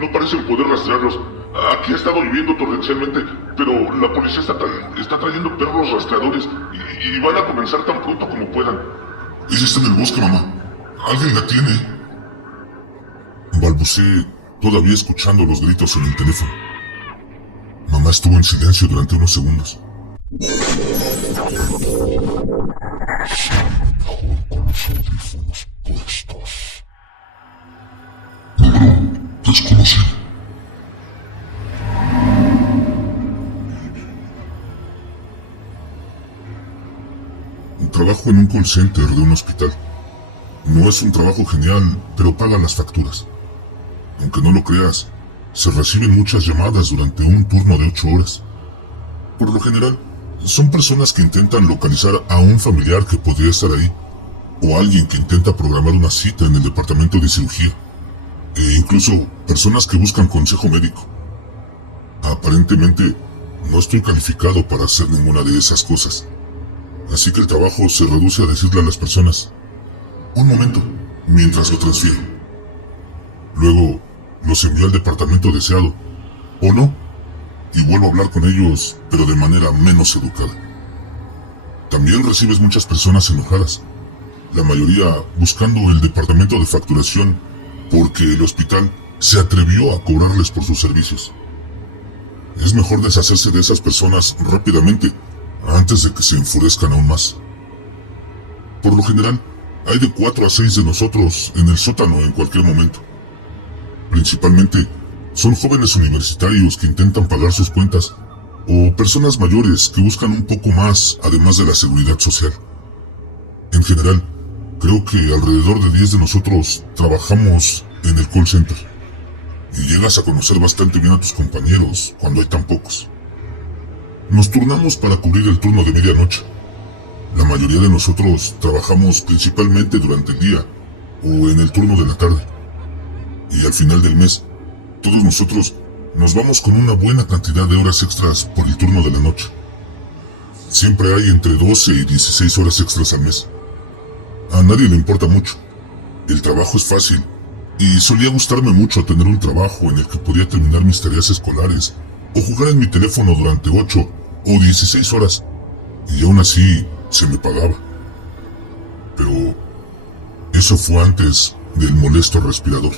No parecen poder rastrearlos. Aquí ha estado lloviendo torrencialmente, pero la policía está trayendo perros rastreadores y van a comenzar tan pronto como puedan. Ella está en el bosque, mamá. Alguien la tiene. Balbuceé, todavía escuchando los gritos en el teléfono. Mamá estuvo en silencio durante unos segundos. Número desconocido. Trabajo en un call center de un hospital. No es un trabajo genial, pero paga las facturas. Aunque no lo creas, se reciben muchas llamadas durante un turno de 8 horas. Por lo general, son personas que intentan localizar a un familiar que podría estar ahí, o alguien que intenta programar una cita en el departamento de cirugía, e incluso personas que buscan consejo médico. Aparentemente, no estoy calificado para hacer ninguna de esas cosas, así que el trabajo se reduce a decirle a las personas: un momento, mientras lo transfiero. Luego, los envío al departamento deseado, o no, y vuelvo a hablar con ellos, pero de manera menos educada. También recibes muchas personas enojadas, la mayoría buscando el departamento de facturación porque el hospital se atrevió a cobrarles por sus servicios. Es mejor deshacerse de esas personas rápidamente antes de que se enfurezcan aún más. Por lo general, hay de 4 a 6 de nosotros en el sótano en cualquier momento. Principalmente, son jóvenes universitarios que intentan pagar sus cuentas, o personas mayores que buscan un poco más además de la seguridad social. En general, creo que alrededor de 10 de nosotros trabajamos en el call center, y llegas a conocer bastante bien a tus compañeros cuando hay tan pocos. Nos turnamos para cubrir el turno de medianoche. La mayoría de nosotros trabajamos principalmente durante el día o en el turno de la tarde. Y al final del mes, todos nosotros nos vamos con una buena cantidad de horas extras por el turno de la noche. Siempre hay entre 12 y 16 horas extras al mes. A nadie le importa mucho. El trabajo es fácil, y solía gustarme mucho tener un trabajo en el que podía terminar mis tareas escolares o jugar en mi teléfono durante 8 o 16 horas, y aún así se me pagaba. Pero eso fue antes del molesto respirador.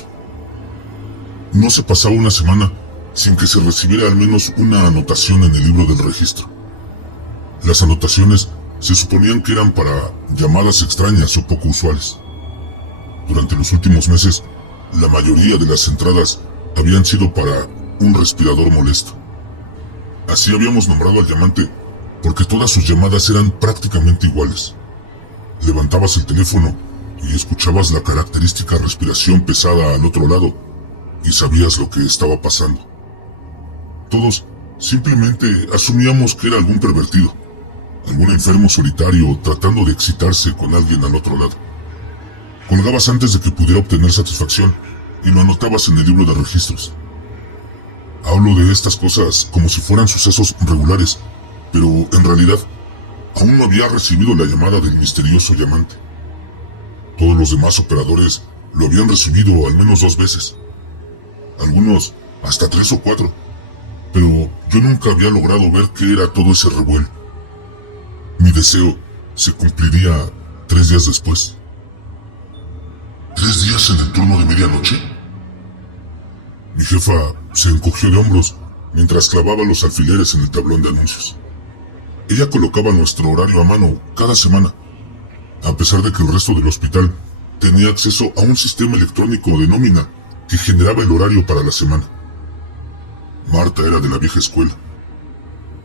No se pasaba una semana sin que se recibiera al menos una anotación en el libro del registro. Las anotaciones se suponían que eran para llamadas extrañas o poco usuales. Durante los últimos meses, la mayoría de las entradas habían sido para un respirador molesto. Así habíamos nombrado al llamante porque todas sus llamadas eran prácticamente iguales. Levantabas el teléfono y escuchabas la característica respiración pesada al otro lado y sabías lo que estaba pasando. Todos simplemente asumíamos que era algún pervertido, algún enfermo solitario tratando de excitarse con alguien al otro lado. Colgabas antes de que pudiera obtener satisfacción y lo anotabas en el libro de registros. Hablo de estas cosas como si fueran sucesos regulares, pero en realidad aún no había recibido la llamada del misterioso llamante. Todos los demás operadores lo habían recibido al menos 2 veces. Algunos hasta 3 o 4, pero yo nunca había logrado ver qué era todo ese revuelo. Mi deseo se cumpliría 3 días después. ¿3 días en el turno de medianoche? Mi jefa se encogió de hombros mientras clavaba los alfileres en el tablón de anuncios. Ella colocaba nuestro horario a mano cada semana, a pesar de que el resto del hospital tenía acceso a un sistema electrónico de nómina que generaba el horario para la semana. Marta era de la vieja escuela.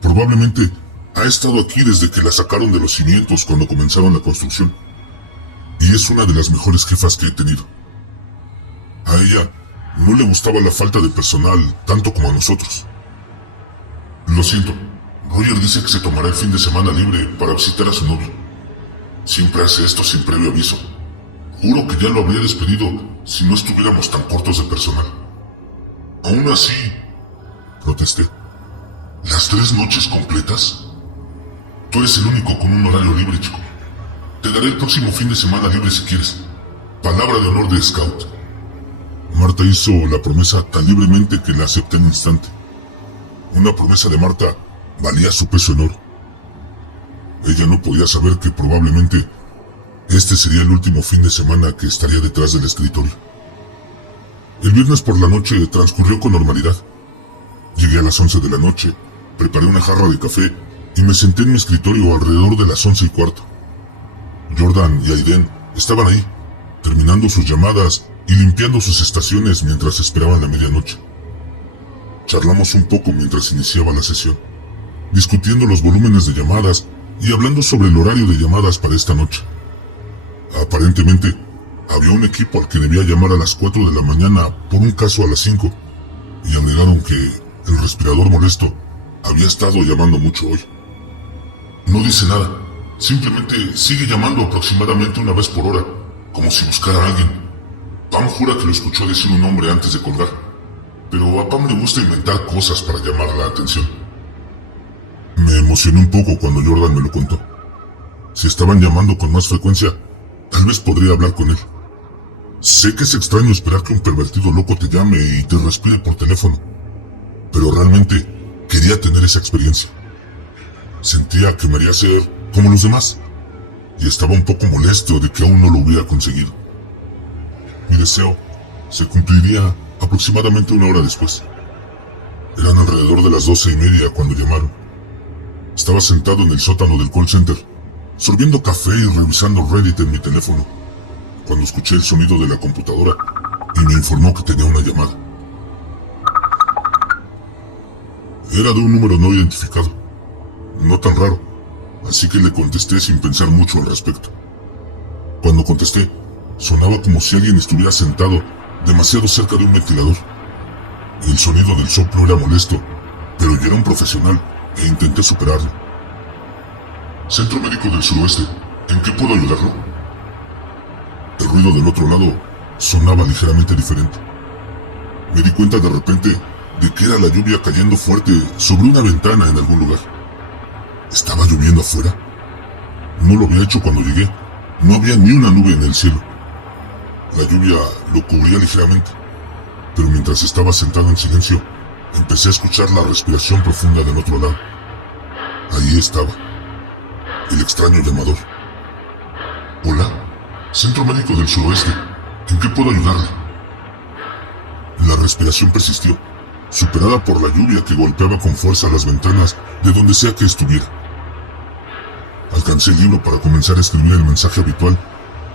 Probablemente ha estado aquí desde que la sacaron de los cimientos cuando comenzaron la construcción, y es una de las mejores jefas que he tenido. A ella no le gustaba la falta de personal tanto como a nosotros. Lo siento, Roger dice que se tomará el fin de semana libre para visitar a su novio. Siempre hace esto sin previo aviso. Juro que ya lo habría despedido si no estuviéramos tan cortos de personal. Aún así, protesté. ¿Las 3 noches completas? Tú eres el único con un horario libre, chico. Te daré el próximo fin de semana libre si quieres. Palabra de honor de Scout. Marta hizo la promesa tan libremente que la acepté en instante. Una promesa de Marta valía su peso en oro. Ella no podía saber que probablemente este sería el último fin de semana que estaría detrás del escritorio. El viernes por la noche transcurrió con normalidad. Llegué a las 11 de la noche, preparé una jarra de café y me senté en mi escritorio alrededor de las 11:15. Jordan y Aiden estaban ahí, terminando sus llamadas y limpiando sus estaciones mientras esperaban la medianoche. Charlamos un poco mientras iniciaba la sesión, discutiendo los volúmenes de llamadas y hablando sobre el horario de llamadas para esta noche. Aparentemente, había un equipo al que debía llamar a las 4 de la mañana por un caso a las 5, y agregaron que el respirador molesto había estado llamando mucho hoy. No dice nada, simplemente sigue llamando aproximadamente una vez por hora, como si buscara a alguien. Pam jura que lo escuchó decir un nombre antes de colgar, pero a Pam le gusta inventar cosas para llamar la atención. Me emocioné un poco cuando Jordan me lo contó. Si estaban llamando con más frecuencia, tal vez podría hablar con él. Sé que es extraño esperar que un pervertido loco te llame y te respire por teléfono, pero realmente quería tener esa experiencia. Sentía que me haría ser como los demás, y estaba un poco molesto de que aún no lo hubiera conseguido. Mi deseo se cumpliría aproximadamente una hora después. Eran alrededor de las 12:30 cuando llamaron. Estaba sentado en el sótano del call center, sorbiendo café y revisando Reddit en mi teléfono, cuando escuché el sonido de la computadora y me informó que tenía una llamada. Era de un número no identificado, no tan raro, así que le contesté sin pensar mucho al respecto. Cuando contesté, sonaba como si alguien estuviera sentado demasiado cerca de un ventilador. El sonido del soplo era molesto, pero yo era un profesional e intenté superarlo. Centro Médico del Suroeste, ¿en qué puedo ayudarlo? El ruido del otro lado sonaba ligeramente diferente. Me di cuenta de repente de que era la lluvia cayendo fuerte sobre una ventana en algún lugar. ¿Estaba lloviendo afuera? No lo había hecho cuando llegué. No había ni una nube en el cielo. La lluvia lo cubría ligeramente, pero mientras estaba sentado en silencio, empecé a escuchar la respiración profunda del otro lado. Ahí estaba, el extraño llamador. Hola, Centro Médico del Suroeste, ¿en qué puedo ayudarle? La respiración persistió, superada por la lluvia que golpeaba con fuerza las ventanas de donde sea que estuviera. Alcancé el libro para comenzar a escribir el mensaje habitual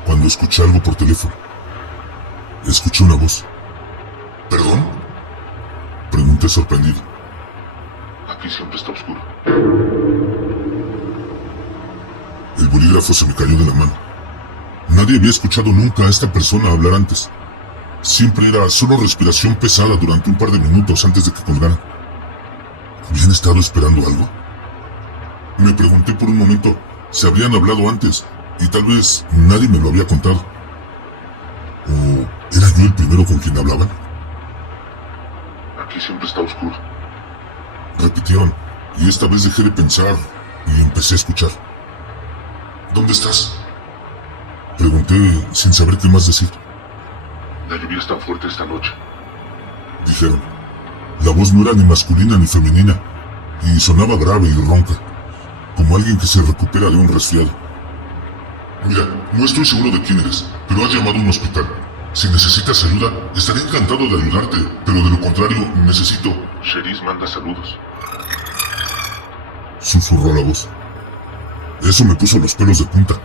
cuando escuché algo por teléfono. Escuché una voz. ¿Perdón? Pregunté sorprendido. Aquí siempre está oscuro. El bolígrafo se me cayó de la mano. Nadie había escuchado nunca a esta persona hablar antes. Siempre era solo respiración pesada durante un par de minutos antes de que colgaran. ¿Habían estado esperando algo? Me pregunté por un momento si habían hablado antes y tal vez nadie me lo había contado. ¿O era yo el primero con quien hablaban? Aquí siempre está oscuro. Repitieron, y esta vez dejé de pensar y empecé a escuchar. ¿Dónde estás? Pregunté sin saber qué más decir. La lluvia es tan fuerte esta noche. Dijeron. La voz no era ni masculina ni femenina, y sonaba grave y ronca, como alguien que se recupera de un resfriado. Mira, no estoy seguro de quién eres, pero has llamado a un hospital. Si necesitas ayuda, estaré encantado de ayudarte, pero de lo contrario, necesito... Cherise manda saludos. Susurró la voz. Eso me puso los pelos de punta.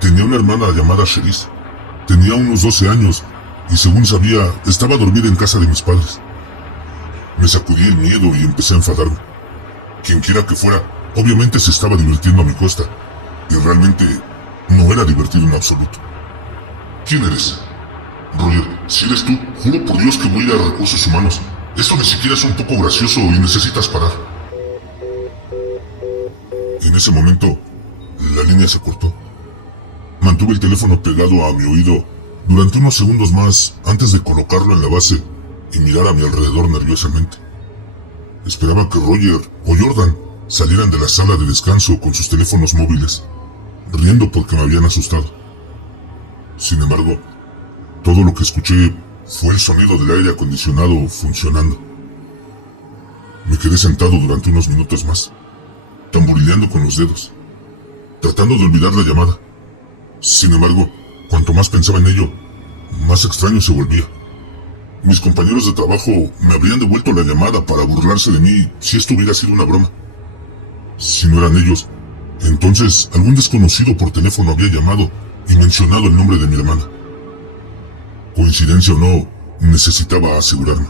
Tenía una hermana llamada Cherise. Tenía unos 12 años, y según sabía, estaba dormida en casa de mis padres. Me sacudí el miedo y empecé a enfadarme. Quienquiera que fuera, obviamente se estaba divirtiendo a mi costa, y realmente no era divertido en absoluto. ¿Quién eres? Roger, si eres tú, juro por Dios que voy a ir a Recursos Humanos. Esto ni siquiera es un poco gracioso y necesitas parar. En ese momento, la línea se cortó. Mantuve el teléfono pegado a mi oído durante unos segundos más antes de colocarlo en la base y mirar a mi alrededor nerviosamente. Esperaba que Roger o Jordan salieran de la sala de descanso con sus teléfonos móviles, riendo porque me habían asustado. Sin embargo, todo lo que escuché fue el sonido del aire acondicionado funcionando. Me quedé sentado durante unos minutos más, tamborileando con los dedos, tratando de olvidar la llamada. Sin embargo, cuanto más pensaba en ello, más extraño se volvía. Mis compañeros de trabajo me habrían devuelto la llamada para burlarse de mí si esto hubiera sido una broma. Si no eran ellos, entonces algún desconocido por teléfono había llamado y mencionado el nombre de mi hermana. Coincidencia o no, necesitaba asegurarme.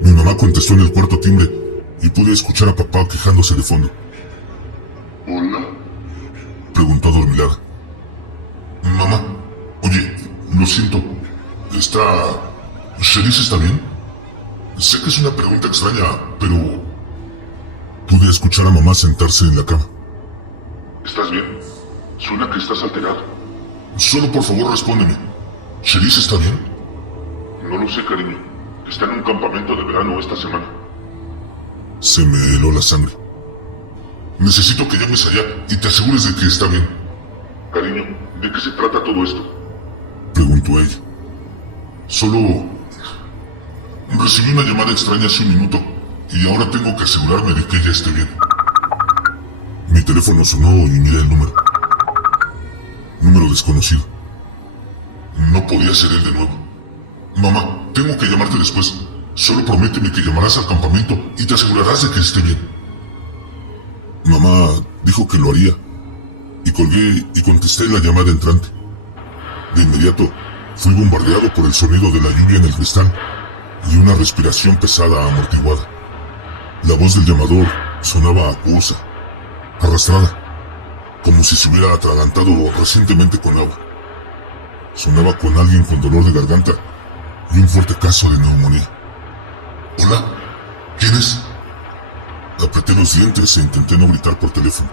Mi mamá contestó en el cuarto timbre y pude escuchar a papá quejándose de fondo. ¿Hola? Preguntó adormilada. Mamá, oye, lo siento. ¿Cherise está bien? Sé que es una pregunta extraña, pero... Pude escuchar a mamá sentarse en la cama. ¿Estás bien? Suena que estás alterado. Solo por favor respóndeme. ¿Cherise está bien? No lo sé, cariño. Está en un campamento de verano esta semana. Se me heló la sangre. Necesito que llames allá y te asegures de que está bien. Cariño, ¿de qué se trata todo esto? Preguntó ella. Solo... Recibí una llamada extraña hace un minuto y ahora tengo que asegurarme de que ella esté bien. Mi teléfono sonó y miré el número. Número desconocido. No podía ser él de nuevo. Mamá, tengo que llamarte después. Solo prométeme que llamarás al campamento y te asegurarás de que esté bien. Mamá dijo que lo haría. Y colgué y contesté la llamada entrante. De inmediato, fui bombardeado por el sonido de la lluvia en el cristal y una respiración pesada amortiguada. La voz del llamador sonaba acuosa, arrastrada, como si se hubiera atragantado recientemente con agua. Sonaba con alguien con dolor de garganta y un fuerte caso de neumonía. ¿Hola? ¿Quién es? Apreté los dientes e intenté no gritar por teléfono.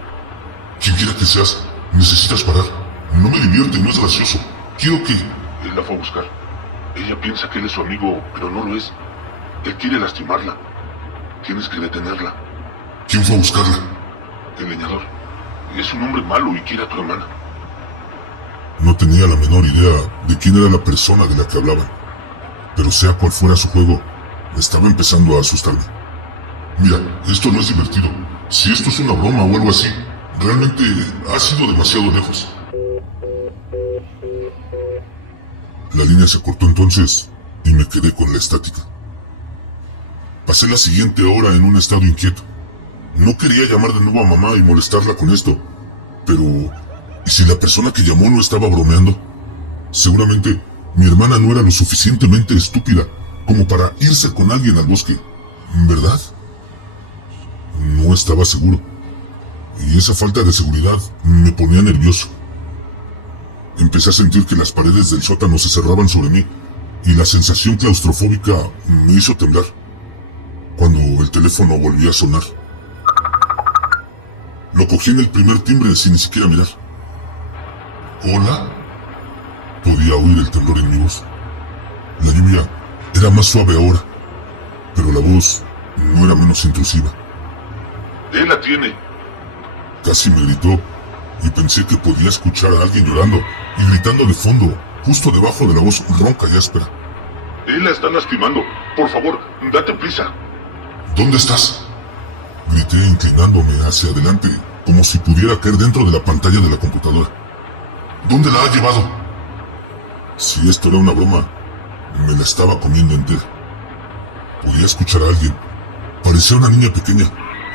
Quien quiera que seas, necesitas parar. No me divierte y no es gracioso. Quiero que... Él la fue a buscar. Ella piensa que él es su amigo, pero no lo es. Él quiere lastimarla. Tienes que detenerla. ¿Quién fue a buscarla? El leñador. Es un hombre malo y quiere a tu hermana. No tenía la menor idea de quién era la persona de la que hablaban. Pero sea cual fuera su juego, estaba empezando a asustarme. Mira, esto no es divertido. Si esto es una broma o algo así, realmente ha sido demasiado lejos. La línea se cortó entonces y me quedé con la estática. Pasé la siguiente hora en un estado inquieto. No quería llamar de nuevo a mamá y molestarla con esto, pero ¿y si la persona que llamó no estaba bromeando? Seguramente mi hermana no era lo suficientemente estúpida como para irse con alguien al bosque, ¿verdad? No estaba seguro, y esa falta de seguridad me ponía nervioso. Empecé a sentir que las paredes del sótano se cerraban sobre mí, y la sensación claustrofóbica me hizo temblar, cuando el teléfono volvió a sonar. Lo cogí en el primer timbre sin ni siquiera mirar. ¿Hola? Podía oír el temblor en mi voz. La lluvia era más suave ahora, pero la voz no era menos intrusiva. Él la tiene. Casi me gritó, y pensé que podía escuchar a alguien llorando y gritando de fondo, justo debajo de la voz ronca y áspera. Él la está lastimando. Por favor, date prisa. ¿Dónde estás? Grité inclinándome hacia adelante, como si pudiera caer dentro de la pantalla de la computadora. ¿Dónde la ha llevado? Si esto era una broma, me la estaba comiendo entera. Podía escuchar a alguien. Parecía una niña pequeña,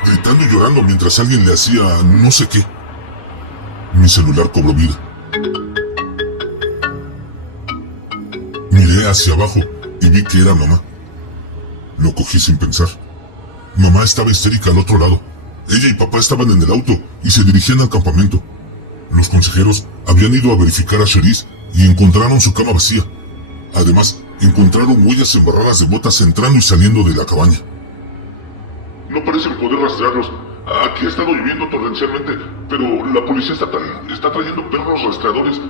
gritando y llorando mientras alguien le hacía no sé qué. Mi celular cobró vida. Miré hacia abajo y vi que era mamá. Lo cogí sin pensar. Mamá estaba histérica al otro lado. Ella y papá estaban en el auto y se dirigían al campamento. Los consejeros habían ido a verificar a Cherise y encontraron su cama vacía. Además, encontraron huellas embarradas de botas entrando y saliendo de la cabaña. No parecen poder rastrearlos. Aquí ha estado lloviendo torrencialmente, pero la policía estatal está trayendo perros rastreadores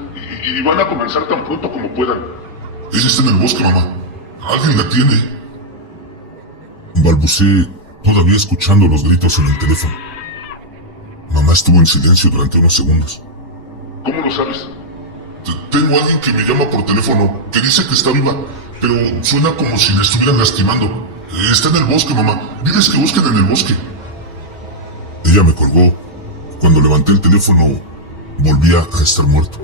y van a comenzar tan pronto como puedan. Ella está en el bosque, mamá. Alguien la tiene. Balbuceé, todavía escuchando los gritos en el teléfono. Mamá Mamá estuvo en silencio durante unos segundos. ¿Cómo lo sabes? Tengo a alguien que me llama por teléfono, que dice que está viva, pero suena como si la estuvieran lastimando. Está en el bosque, mamá. Diles que busquen en el bosque. Ella me colgó. Cuando levanté el teléfono, volvía a estar muerto.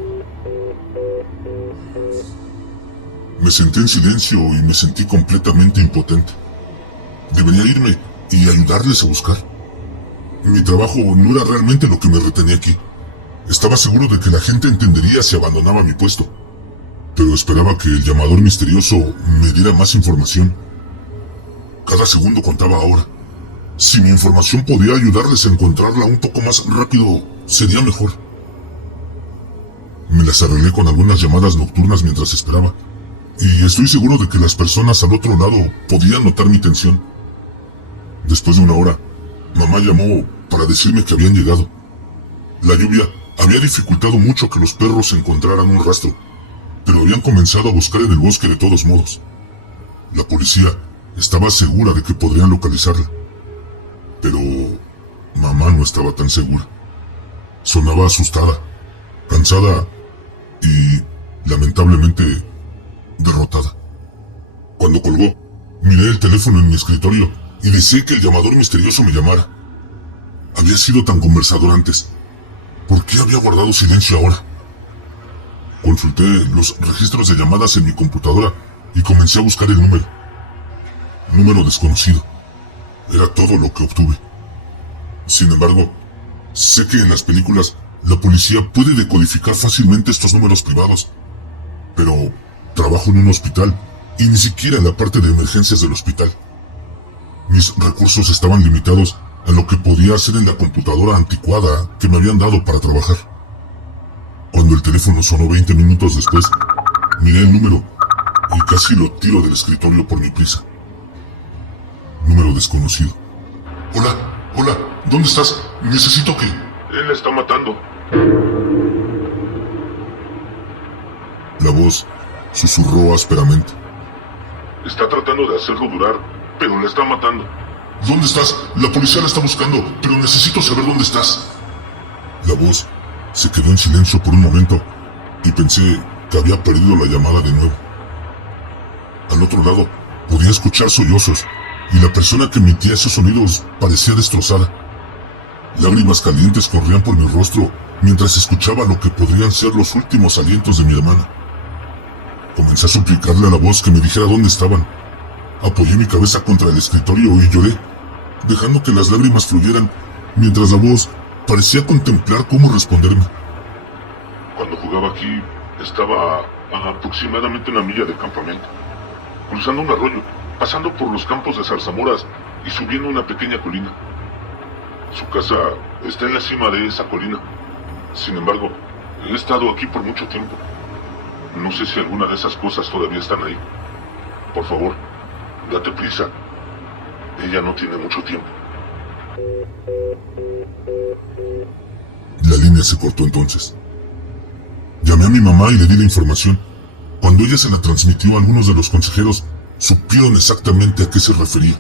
Me senté en silencio y me sentí completamente impotente. Debería irme y ayudarles a buscar. Mi trabajo no era realmente lo que me retenía aquí. Estaba seguro de que la gente entendería si abandonaba mi puesto, pero esperaba que el llamador misterioso me diera más información. Cada segundo contaba ahora. Si mi información podía ayudarles a encontrarla un poco más rápido, sería mejor. Me las arreglé con algunas llamadas nocturnas mientras esperaba, y estoy seguro de que las personas al otro lado podían notar mi tensión. Después de una hora, mamá llamó para decirme que habían llegado. La lluvia había dificultado mucho que los perros encontraran un rastro, pero habían comenzado a buscar en el bosque de todos modos. La policía estaba segura de que podrían localizarla, pero mamá no estaba tan segura. Sonaba asustada, cansada y, lamentablemente, derrotada. Cuando colgó, miré el teléfono en mi escritorio y deseé que el llamador misterioso me llamara. Había sido tan conversador antes. ¿Por qué había guardado silencio ahora? Consulté los registros de llamadas en mi computadora y comencé a buscar el número. Número desconocido. Era todo lo que obtuve. Sin embargo, sé que en las películas la policía puede decodificar fácilmente estos números privados. Pero trabajo en un hospital y ni siquiera en la parte de emergencias del hospital. Mis recursos estaban limitados a lo que podía hacer en la computadora anticuada que me habían dado para trabajar. Cuando el teléfono sonó 20 minutos después, miré el número y casi lo tiro del escritorio por mi prisa. Número desconocido. Hola, ¿dónde estás? Necesito que... Él la está matando. La voz susurró ásperamente. Está tratando de hacerlo durar, pero la está matando. ¿Dónde estás? La policía la está buscando, pero necesito saber dónde estás. La voz se quedó en silencio por un momento y pensé que había perdido la llamada de nuevo. Al otro lado podía escuchar sollozos y la persona que emitía esos sonidos parecía destrozada. Lágrimas calientes corrían por mi rostro mientras escuchaba lo que podrían ser los últimos alientos de mi hermana. Comencé a suplicarle a la voz que me dijera dónde estaban. Apoyé mi cabeza contra el escritorio y lloré, dejando que las lágrimas fluyeran mientras la voz parecía contemplar cómo responderme. Cuando jugaba aquí, estaba a aproximadamente una milla del campamento, cruzando un arroyo, pasando por los campos de zarzamoras y subiendo una pequeña colina. Su casa está en la cima de esa colina. Sin embargo, he estado aquí por mucho tiempo. No sé si alguna de esas cosas todavía están ahí. Por favor, date prisa. Ella no tiene mucho tiempo. La línea se cortó entonces. Llamé a mi mamá y le di la información. Cuando ella se la transmitió a algunos de los consejeros, supieron exactamente a qué se refería.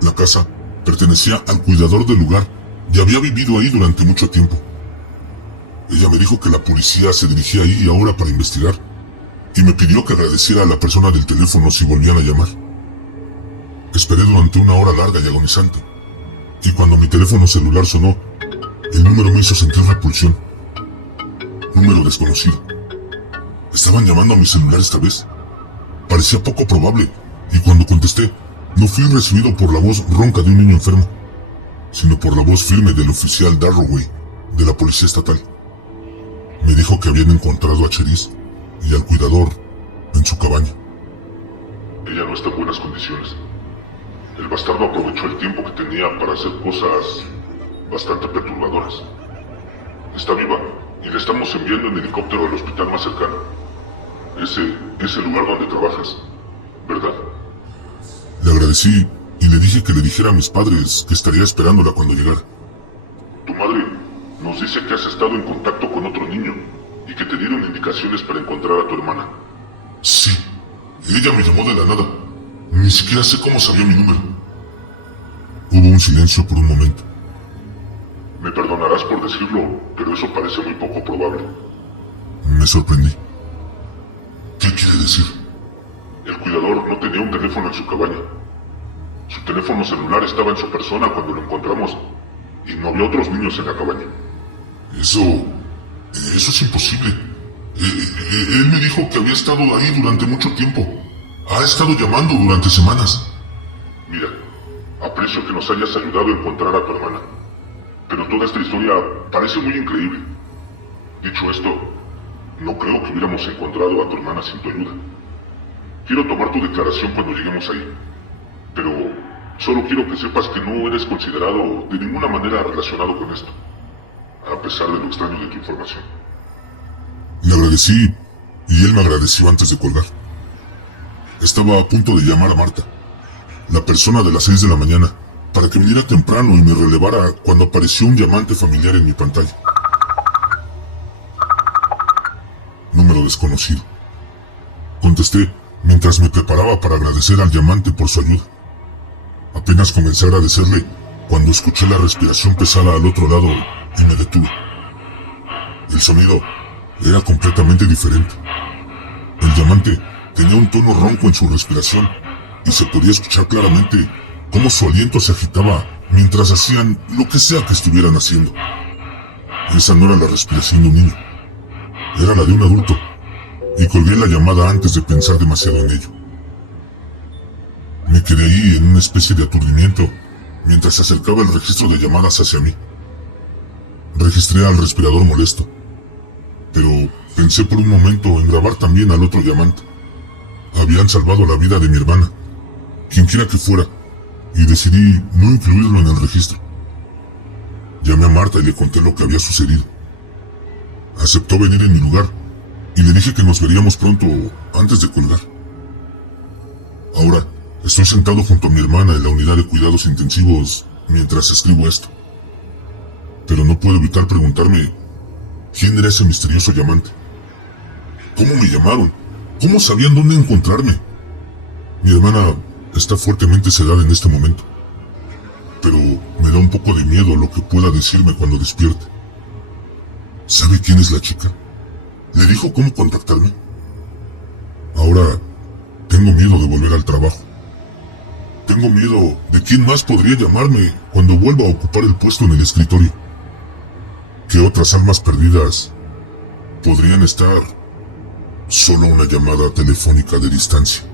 La casa pertenecía al cuidador del lugar y había vivido ahí durante mucho tiempo. Ella me dijo que la policía se dirigía ahí ahora para investigar y me pidió que agradeciera a la persona del teléfono si volvían a llamar. Esperé durante una hora larga y agonizante, y cuando mi teléfono celular sonó, el número me hizo sentir repulsión. Número desconocido. ¿Estaban llamando a mi celular esta vez? Parecía poco probable, y cuando contesté, no fui recibido por la voz ronca de un niño enfermo, sino por la voz firme del oficial Darroway, de la policía estatal. Me dijo que habían encontrado a Cherise y al cuidador en su cabaña. Ella no está en buenas condiciones. El bastardo aprovechó el tiempo que tenía para hacer cosas bastante perturbadoras. Está viva y la estamos enviando en helicóptero al hospital más cercano. Ese es el lugar donde trabajas, ¿verdad? Le agradecí y le dije que le dijera a mis padres que estaría esperándola cuando llegara. Tu madre nos dice que has estado en contacto con otro niño y que te dieron indicaciones para encontrar a tu hermana. Sí, ella me llamó de la nada. Ni siquiera sé cómo sabía mi número. Hubo un silencio por un momento. Me perdonarás por decirlo, pero eso parece muy poco probable. Me sorprendí. ¿Qué quiere decir? El cuidador no tenía un teléfono en su cabaña. Su teléfono celular estaba en su persona cuando lo encontramos y no había otros niños en la cabaña. Eso es imposible. Él me dijo que había estado ahí durante mucho tiempo. Ha estado llamando durante semanas. Mira, aprecio que nos hayas ayudado a encontrar a tu hermana, pero toda esta historia parece muy increíble. Dicho esto, no creo que hubiéramos encontrado a tu hermana sin tu ayuda. Quiero tomar tu declaración cuando lleguemos ahí, pero solo quiero que sepas que no eres considerado de ninguna manera relacionado con esto, a pesar de lo extraño de tu información. Le agradecí y él me agradeció antes de colgar. Estaba a punto de llamar a Marta, la persona de las 6 de la mañana, para que viniera temprano y me relevara cuando apareció un llamante familiar en mi pantalla. Número desconocido. Contesté mientras me preparaba para agradecer al llamante por su ayuda. Apenas comencé a agradecerle cuando escuché la respiración pesada al otro lado y me detuve. El sonido era completamente diferente. El llamante tenía un tono ronco en su respiración y se podía escuchar claramente cómo su aliento se agitaba mientras hacían lo que sea que estuvieran haciendo. Esa no era la respiración de un niño, era la de un adulto, y colgué la llamada antes de pensar demasiado en ello. Me quedé ahí en una especie de aturdimiento mientras se acercaba el registro de llamadas hacia mí. Registré al respirador molesto, pero pensé por un momento en grabar también al otro llamante. Habían salvado la vida de mi hermana, quienquiera que fuera, y decidí no incluirlo en el registro. Llamé a Marta y le conté lo que había sucedido. Aceptó venir en mi lugar y le dije que nos veríamos pronto antes de colgar. Ahora estoy sentado junto a mi hermana en la unidad de cuidados intensivos mientras escribo esto. Pero no puedo evitar preguntarme quién era ese misterioso llamante. ¿Cómo me llamaron? ¿Cómo sabían dónde encontrarme? Mi hermana está fuertemente sedada en este momento, pero me da un poco de miedo lo que pueda decirme cuando despierte. ¿Sabe quién es la chica? ¿Le dijo cómo contactarme? Ahora tengo miedo de volver al trabajo. Tengo miedo de quién más podría llamarme cuando vuelva a ocupar el puesto en el escritorio. ¿Qué otras almas perdidas podrían estar solo una llamada telefónica de distancia?